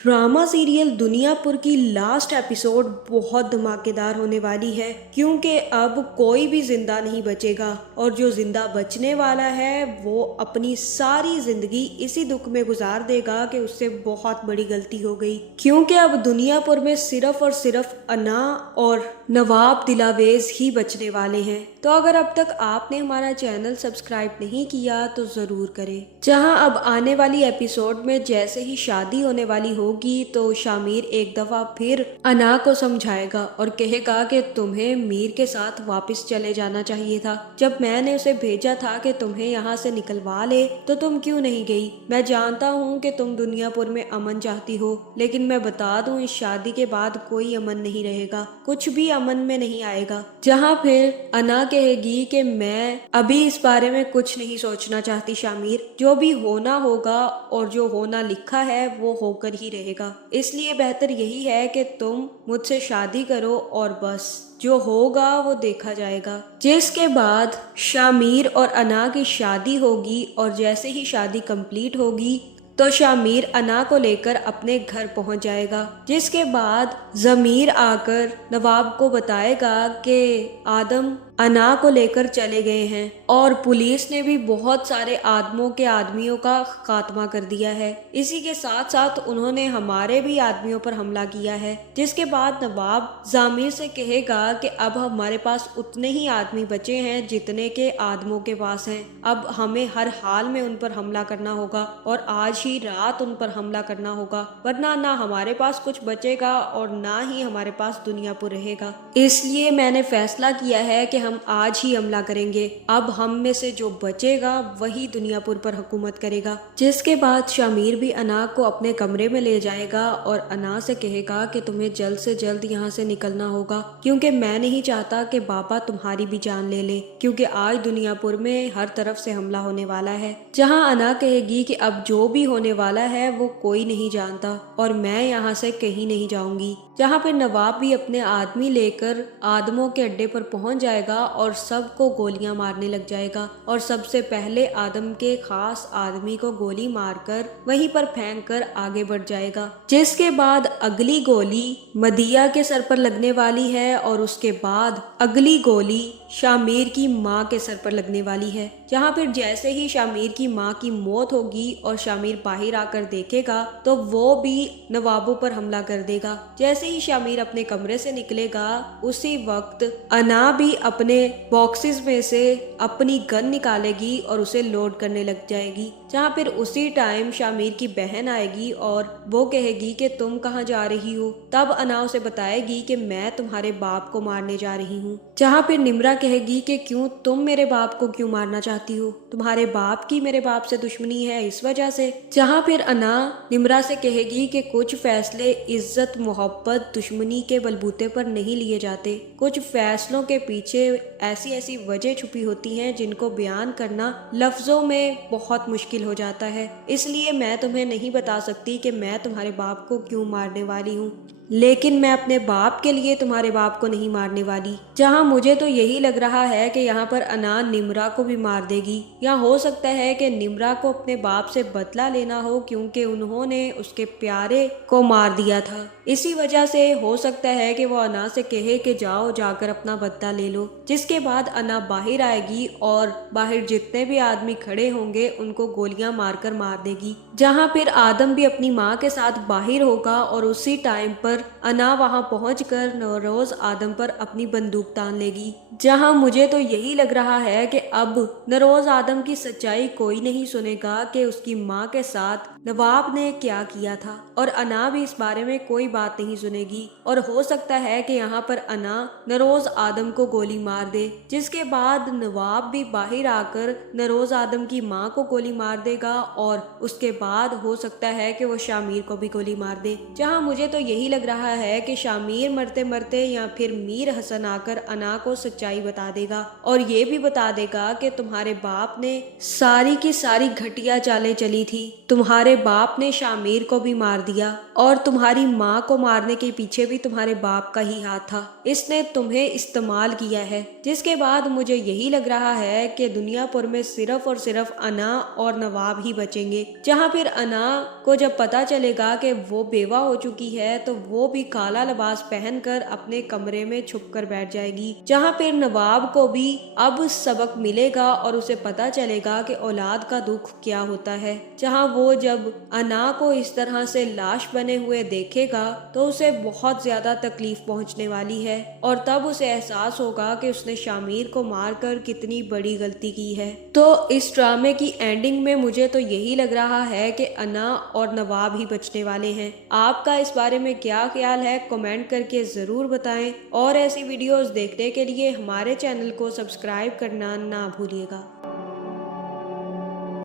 Drama serial Duniyapur की last episode बहुत धमाकेदार होने वाली है, क्योंकि अब कोई भी जिंदा नहीं बचेगा और जो जिंदा बचने वाला है वो अपनी सारी जिंदगी इसी दुख में गुजार देगा कि उससे बहुत बड़ी गलती हो गई। क्योंकि अब दुनियापुर में सिर्फ और सिर्फ अना और नवाब दिलावेज ही बचने वाले हैं। तो अगर अब तक आपने हमारा चैनल सब्सक्राइब नहीं किया तो जरूर करें। जहां अब आने वाली एपिसोड में जैसे ही शादी होने वाली होगी तो शामिर एक दफा फिर अना को समझाएगा और कहेगा कि तुम्हें मीर के साथ वापस चले जाना चाहिए था। जब मैंने उसे भेजा था कि तुम्हें यहाँ से निकलवा ले तो तुम क्यों नहीं गई। मैं जानता हूँ कि तुम दुनियापुर में अमन चाहती हो, लेकिन मैं बता दूं इस शादी के बाद कोई अमन नहीं रहेगा, कुछ भी अमन में नहीं आएगा। जहाँ फिर अना कहेगी कि मैं अभी इस बारे में कुछ नहीं सोचना चाहती शामिर, जो भी होना होगा और जो होना लिखा है वो होकर ही रहेगा। इसलिए बेहतर यही है कि तुम मुझसे शादी करो और बस जो होगा वो देखा जाएगा। जिसके बाद शामिर और अना की शादी होगी और जैसे ही शादी कंप्लीट होगी तो शामिर अना को लेकर अपने घर पहुंच जाएगा। जिसके बाद जमीर आकर नवाब को बताएगा कि आदम अना को लेकर चले गए हैं और पुलिस ने भी बहुत सारे आदमियों का खात्मा कर दिया है। इसी के साथ साथ उन्होंने हमारे भी आदमियों पर हमला किया है। जिसके बाद नवाब जामिर से कहेगा कि अब हमारे पास उतने ही आदमी बचे हैं जितने के आदमों के पास हैं। अब हमें हर हाल में उन पर हमला करना होगा और आज ही रात उन पर हमला करना होगा, वरना ना हमारे पास कुछ बचेगा और ना ही हमारे पास दुनियापुर रहेगा। इसलिए मैंने फैसला किया है कि हम आज ही हमला करेंगे। अब हम में से जो बचेगा वही दुनियापुर पर हुकूमत करेगा। जिसके बाद शामिर भी अना को अपने कमरे में ले जाएगा और अना से कहेगा कि तुम्हें जल्द से जल्द यहाँ से निकलना होगा, क्योंकि मैं नहीं चाहता कि बाबा तुम्हारी भी जान ले ले, क्योंकि आज दुनियापुर में हर तरफ से हमला होने वाला है। जहाँ अना कहेगी कि अब जो भी होने वाला है वो कोई नहीं जानता और मैं यहाँ से कहीं नहीं जाऊंगी। जहाँ पर नवाब भी अपने आदमी लेकर आदमों के अड्डे पर पहुंच जाएगा और सबको गोलियां मारने लग जाएगा और सबसे पहले आदम के खास आदमी को गोली मारकर वहीं पर फेंक कर आगे बढ़ जाएगा। जिसके बाद अगली गोली मदिया के सर पर लगने वाली है और उसके बाद अगली गोली शामिर की माँ के सर पर लगने वाली है। जहाँ फिर जैसे ही शामिर की माँ की मौत होगी और शामिर बाहर आकर देखेगा तो वो भी नवाबों पर हमला कर देगा। जैसे ही शामिर अपने कमरे से निकलेगा उसी वक्त अना भी अपने बॉक्सेस में से अपनी गन निकालेगी और उसे लोड करने लग जाएगी। जहाँ फिर उसी टाइम शामिर की बहन आएगी और वो कहेगी कि तुम कहाँ जा रही हो। तब अना उसे बताएगी कि मैं तुम्हारे बाप को मारने जा रही हूँ। जहाँ फिर निम्रा कहेगी कि क्यों तुम मेरे बाप को क्यों मारना चाहती हो, तुम्हारे बाप की मेरे बाप से दुश्मनी है इस वजह से। जहाँ फिर अना निम्रा से कहेगी कि कुछ फैसले इज्जत मोहब्बत दुश्मनी के बलबूते पर नहीं लिए जाते, कुछ फैसलों के पीछे ऐसी ऐसी वजह छुपी होती हैं जिनको बयान करना लफ्जों में बहुत मुश्किल हो जाता है। इसलिए मैं तुम्हें नहीं बता सकती कि मैं तुम्हारे बाप को क्यों मारने वाली हूँ, लेकिन मैं अपने बाप के लिए तुम्हारे बाप को नहीं मारने वाली। जहाँ मुझे तो यही लग रहा है कि यहाँ पर अना निम्रा को भी मार देगी, या हो सकता है कि निम्रा को अपने बाप से बदला लेना हो क्योंकि उन्होंने उसके प्यारे को मार दिया था। इसी वजह से हो सकता है कि वो अना से कहे कि जाओ जाकर अपना बदला ले लो। जिसके बाद अना बाहर आएगी और बाहर जितने भी आदमी खड़े होंगे उनको गोलियां मारकर मार देगी। जहाँ फिर आदम भी अपनी माँ के साथ बाहर होगा और उसी टाइम पर अना वहां पहुंचकर नरोज आदम पर अपनी बंदूक तान लेगी। जहां मुझे तो यही लग रहा है कि अब नरोज आदम की सच्चाई कोई नहीं सुनेगा कि उसकी माँ के साथ नवाब ने क्या किया था, और अना भी इस बारे में कोई बात नहीं सुनेगी। और हो सकता है कि यहाँ पर अना नरोज आदम को गोली मार दे। जिसके बाद नवाब भी बाहर आकर नरोज आदम की माँ को गोली मार देगा और उसके बाद हो सकता है कि वो शामिर को भी गोली मार दे। जहाँ मुझे तो यही लग रहा है कि शामिर मरते मरते या फिर मीर हसन आकर अना को सच्चाई बता देगा और ये भी बता देगा कि तुम्हारे बाप ने सारी की सारी घटिया चालें चली थी, तुम्हारे बाप ने शामिर को भी मार दिया और तुम्हारी माँ को मारने के पीछे भी तुम्हारे बाप का ही हाथ था, इसने तुम्हें इस्तेमाल किया है। जिसके बाद मुझे यही लग रहा है कि दुनियापुर में सिर्फ और सिर्फ अना और नवाब ही बचेंगे। जहाँ फिर अना को जब पता चलेगा कि वो बेवा हो चुकी है तो वो भी काला लिबास पहनकर अपने कमरे में छुप कर बैठ जाएगी। जहाँ फिर नवाब को भी अब सबक मिलेगा और उसे पता चलेगा कि औलाद का दुख क्या होता है। जहाँ वो जब अना को इस तरह से लाश बने हुए देखेगा तो उसे बहुत ज्यादा तकलीफ पहुंचने वाली है और तब उसे एहसास होगा कि उसने शामिर को मारकर कितनी बड़ी गलती की है। तो इस ड्रामे की एंडिंग में मुझे तो यही लग रहा है कि अना और नवाब ही बचने वाले हैं। आपका इस बारे में क्या ख्याल है कमेंट करके जरूर बताएं और ऐसी वीडियोस देखने के लिए हमारे चैनल को सब्सक्राइब करना ना भूलिएगा।